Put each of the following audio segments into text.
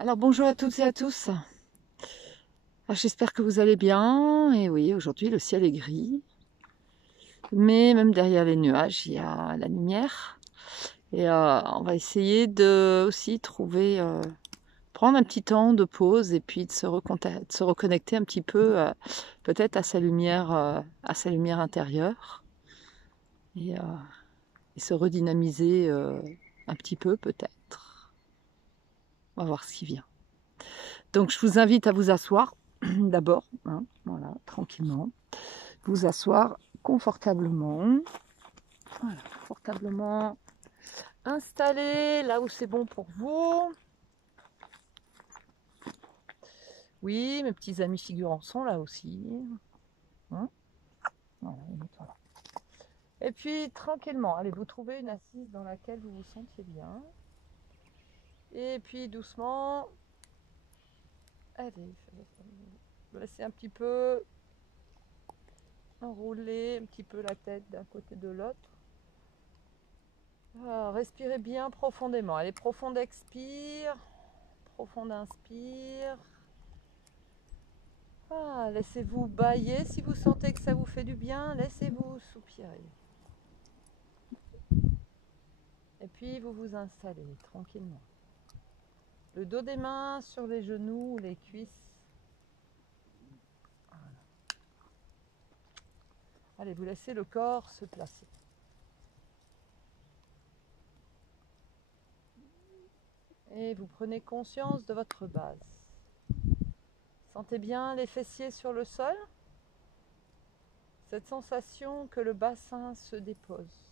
Alors bonjour à toutes et à tous. J'espère que vous allez bien. Et oui, aujourd'hui le ciel est gris, mais même derrière les nuages, il y a la lumière. Et on va essayer de aussi trouver, prendre un petit temps de pause et puis de de se reconnecter un petit peu, peut-être à sa lumière intérieure et, euh, et se redynamiser un petit peu peut-être. On va voir ce qui vient. Donc je vous invite à vous asseoir d'abord, hein, voilà, tranquillement. Vous asseoir confortablement. Voilà, confortablement installé là où c'est bon pour vous. Oui, mes petits amis figurants sont là aussi. Hein, voilà, voilà. Et puis tranquillement, allez vous trouver une assise dans laquelle vous vous sentiez bien. Et puis doucement, allez, laissez un petit peu enrouler un petit peu la tête d'un côté de l'autre. Respirez bien profondément. Allez, profonde expire, profonde inspire. Laissez-vous bâiller si vous sentez que ça vous fait du bien. Laissez-vous soupirer. Et puis vous vous installez tranquillement. Le dos des mains sur les genoux, les cuisses. Voilà. Allez, vous laissez le corps se placer. Et vous prenez conscience de votre base. Sentez bien les fessiers sur le sol. Cette sensation que le bassin se dépose.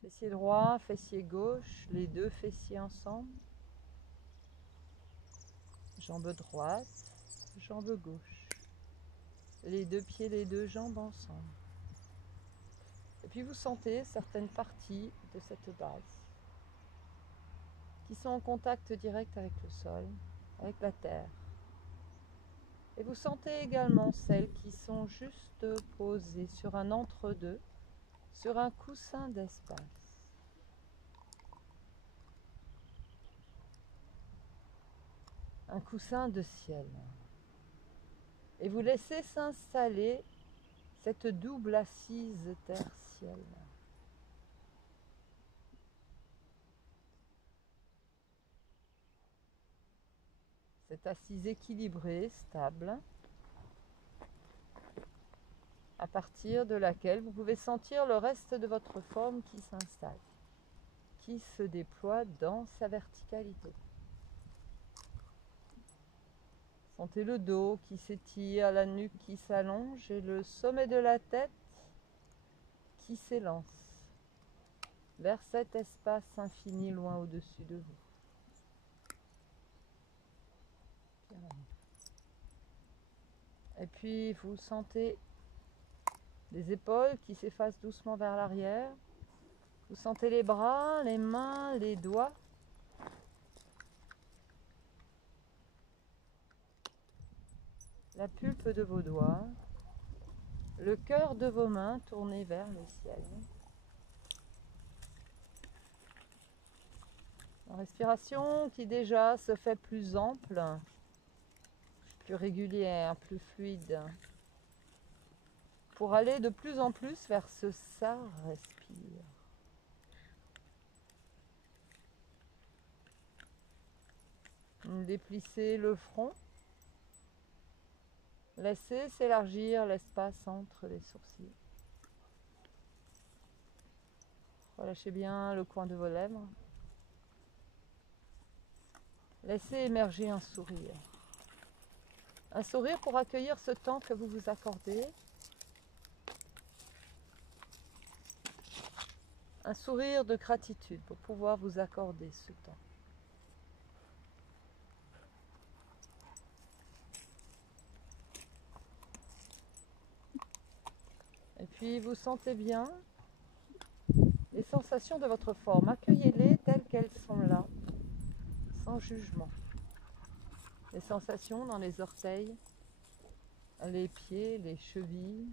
Fessier droit, fessier gauche, les deux fessiers ensemble. Jambe droite, jambe gauche. Les deux pieds, les deux jambes ensemble. Et puis vous sentez certaines parties de cette base qui sont en contact direct avec le sol, avec la terre. Et vous sentez également celles qui sont juste posées sur un entre-deux, sur un coussin d'espace. Un coussin de ciel. Et vous laissez s'installer cette double assise terre-ciel. Cette assise équilibrée, stable, à partir de laquelle vous pouvez sentir le reste de votre forme qui s'installe, qui se déploie dans sa verticalité. Sentez le dos qui s'étire, la nuque qui s'allonge et le sommet de la tête qui s'élance vers cet espace infini loin au-dessus de vous. Et puis vous sentez les épaules qui s'effacent doucement vers l'arrière. Vous sentez les bras, les mains, les doigts. La pulpe de vos doigts. Le cœur de vos mains tourné vers le ciel. La respiration qui déjà se fait plus ample, plus régulière, plus fluide, pour aller de plus en plus vers ce ça respire. Déplissez le front. Laissez s'élargir l'espace entre les sourcils. Relâchez bien le coin de vos lèvres. Laissez émerger un sourire. Un sourire pour accueillir ce temps que vous vous accordez. Un sourire de gratitude pour pouvoir vous accorder ce temps. Et puis vous sentez bien les sensations de votre forme. Accueillez-les telles qu'elles sont là, sans jugement. Les sensations dans les orteils, les pieds, les chevilles.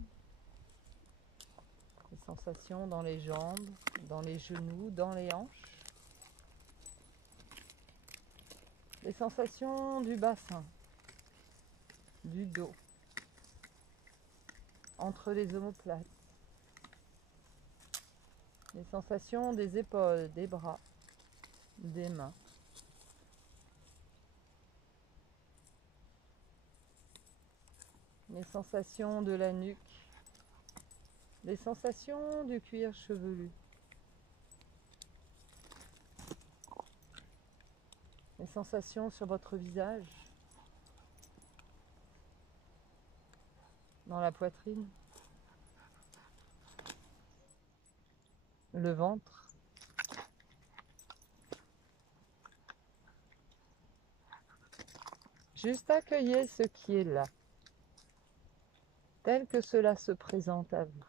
Les sensations dans les jambes, dans les genoux, dans les hanches. Les sensations du bassin, du dos, entre les omoplates. Les sensations des épaules, des bras, des mains. Les sensations de la nuque. Les sensations du cuir chevelu. Les sensations sur votre visage. Dans la poitrine. Le ventre. Juste accueillez ce qui est là, tel que cela se présente à vous.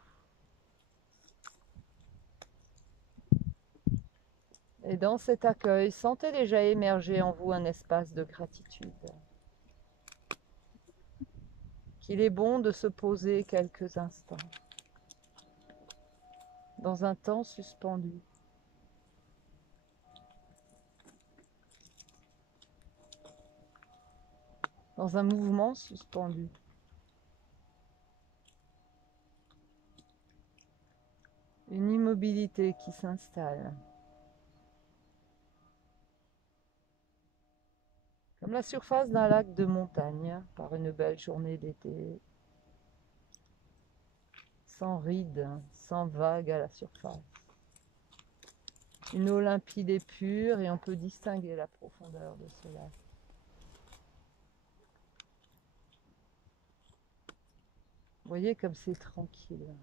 Et dans cet accueil, sentez déjà émerger en vous un espace de gratitude. Qu'il est bon de se poser quelques instants, dans un temps suspendu. Dans un mouvement suspendu. Une immobilité qui s'installe. Comme la surface d'un lac de montagne par une belle journée d'été. Sans rides, sans vagues à la surface. Une eau limpide et pure et on peut distinguer la profondeur de ce lac. Vous voyez comme c'est tranquille.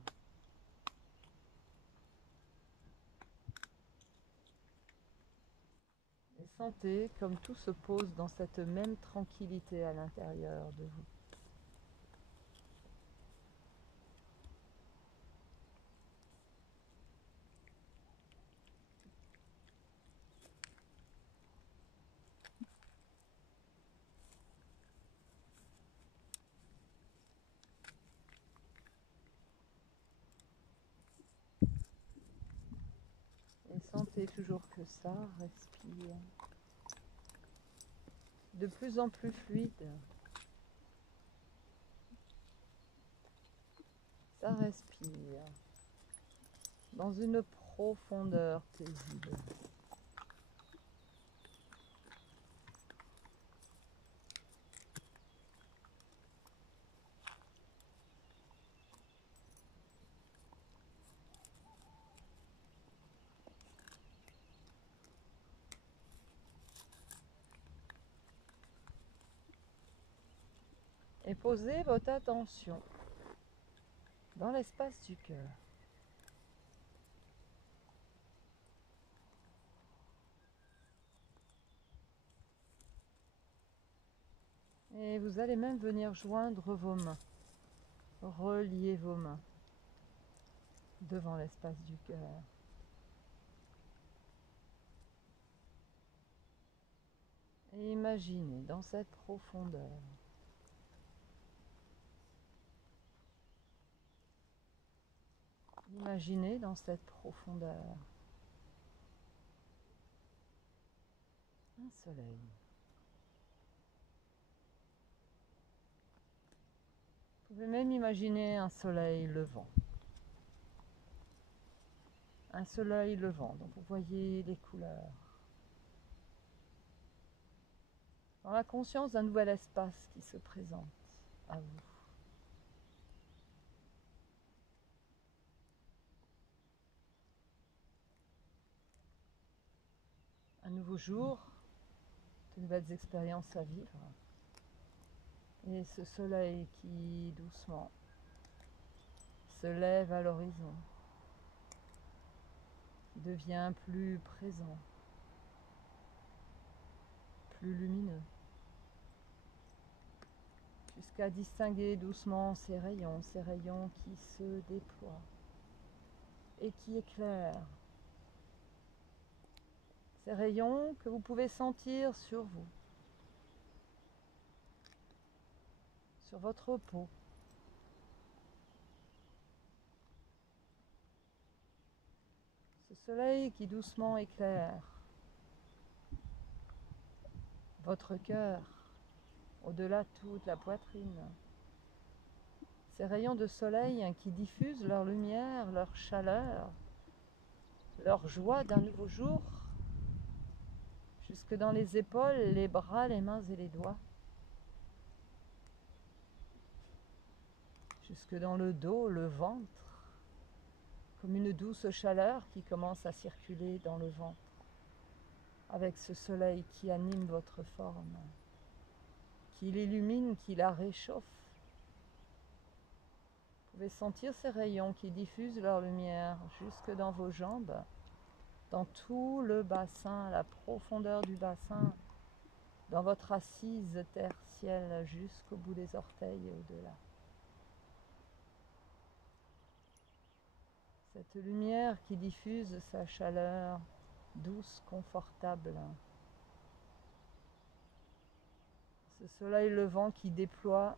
Et sentez comme tout se pose dans cette même tranquillité à l'intérieur de vous. Et sentez toujours que ça respire. De plus en plus fluide. Ça respire. Dans une profondeur paisible. Et posez votre attention dans l'espace du cœur. Et vous allez même venir joindre vos mains, relier vos mains devant l'espace du cœur. Et imaginez dans cette profondeur imaginez dans cette profondeur un soleil. Vous pouvez même imaginer un soleil levant. Un soleil levant, donc vous voyez les couleurs. Dans la conscience d'un nouvel espace qui se présente à vous. Un nouveau jour, de nouvelles expériences à vivre. Et ce soleil qui doucement se lève à l'horizon, devient plus présent, plus lumineux, jusqu'à distinguer doucement ces rayons qui se déploient et qui éclairent. Ces rayons que vous pouvez sentir sur vous, sur votre peau. Ce soleil qui doucement éclaire votre cœur, au-delà de toute la poitrine. Ces rayons de soleil qui diffusent leur lumière, leur chaleur, leur joie d'un nouveau jour, jusque dans les épaules, les bras, les mains et les doigts, jusque dans le dos, le ventre, comme une douce chaleur qui commence à circuler dans le ventre, avec ce soleil qui anime votre forme, qui l'illumine, qui la réchauffe. Vous pouvez sentir ces rayons qui diffusent leur lumière jusque dans vos jambes, dans tout le bassin, la profondeur du bassin, dans votre assise terre-ciel jusqu'au bout des orteils et au-delà. Cette lumière qui diffuse sa chaleur douce, confortable. Ce soleil levant qui déploie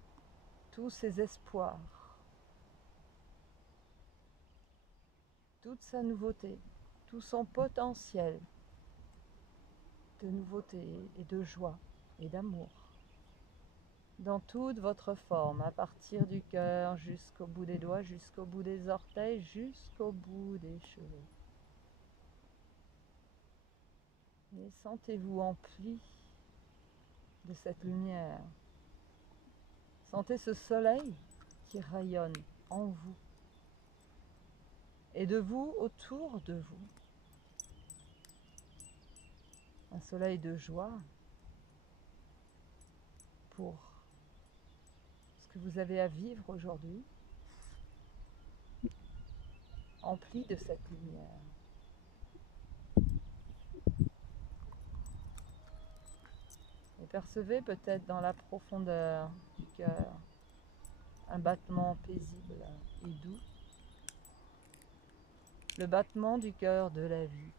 tous ses espoirs, toute sa nouveauté, tout son potentiel de nouveauté et de joie et d'amour, dans toute votre forme, à partir du cœur jusqu'au bout des doigts, jusqu'au bout des orteils, jusqu'au bout des cheveux. Et sentez-vous empli de cette lumière. Sentez ce soleil qui rayonne en vous et de vous autour de vous. Un soleil de joie pour ce que vous avez à vivre aujourd'hui, empli de cette lumière. Et percevez peut-être dans la profondeur du cœur un battement paisible et doux, le battement du cœur de la vie,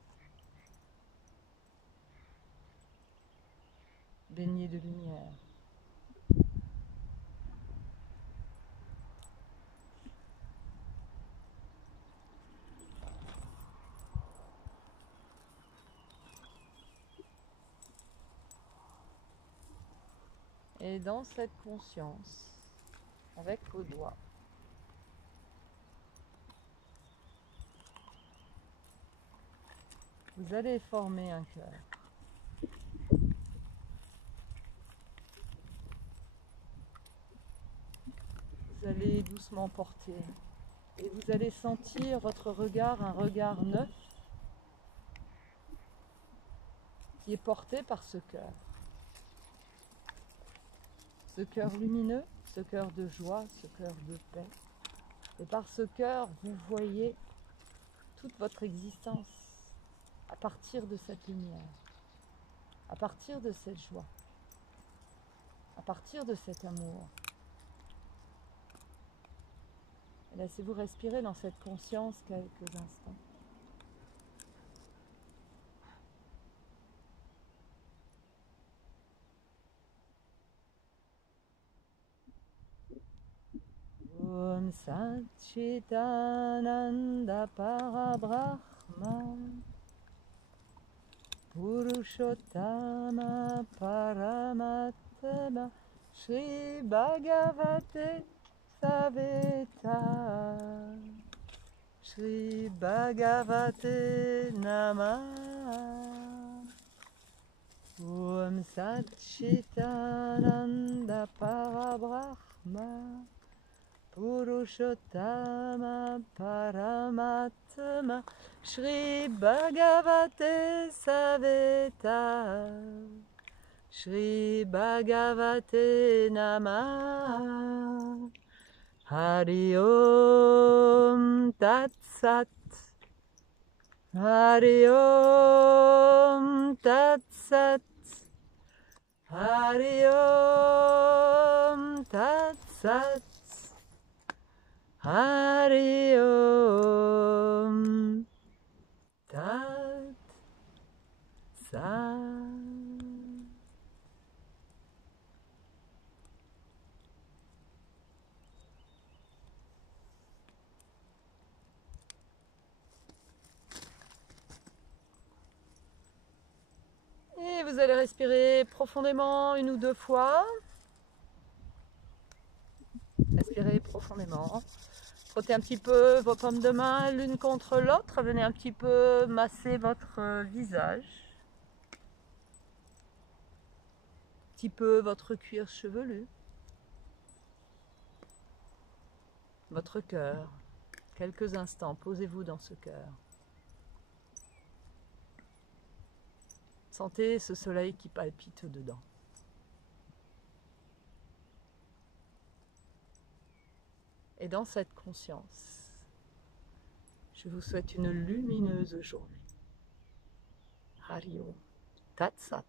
baigné de lumière. Et dans cette conscience, avec vos doigts, vous allez former un cœur. Vous allez doucement porter et vous allez sentir votre regard, un regard neuf qui est porté par ce cœur. Ce cœur lumineux, ce cœur de joie, ce cœur de paix. Et par ce cœur, vous voyez toute votre existence à partir de cette lumière, à partir de cette joie, à partir de cet amour. Et laissez-vous respirer dans cette conscience quelques instants. Om Sat Chitananda Parabrahma Purushottama Paramatma Shri Bhagavate Saveta Shri Bhagavate Namah Om Sat Chitananda Parabrahma Purushottama Paramatma Shri Bhagavate Saveta Shri Bhagavate Namah Hari Om Tat Sat Hari Om Tat Sat Hari Om Tat Sat Hari Om Tat Sat. Et vous allez respirer profondément 1 ou 2 fois. Respirez profondément. Frottez un petit peu vos paumes de main l'une contre l'autre. Venez un petit peu masser votre visage. Un petit peu votre cuir chevelu. Votre cœur. Quelques instants, posez-vous dans ce cœur. Sentez ce soleil qui palpite dedans. Et dans cette conscience, je vous souhaite une lumineuse journée. Hari Om Tat Sat.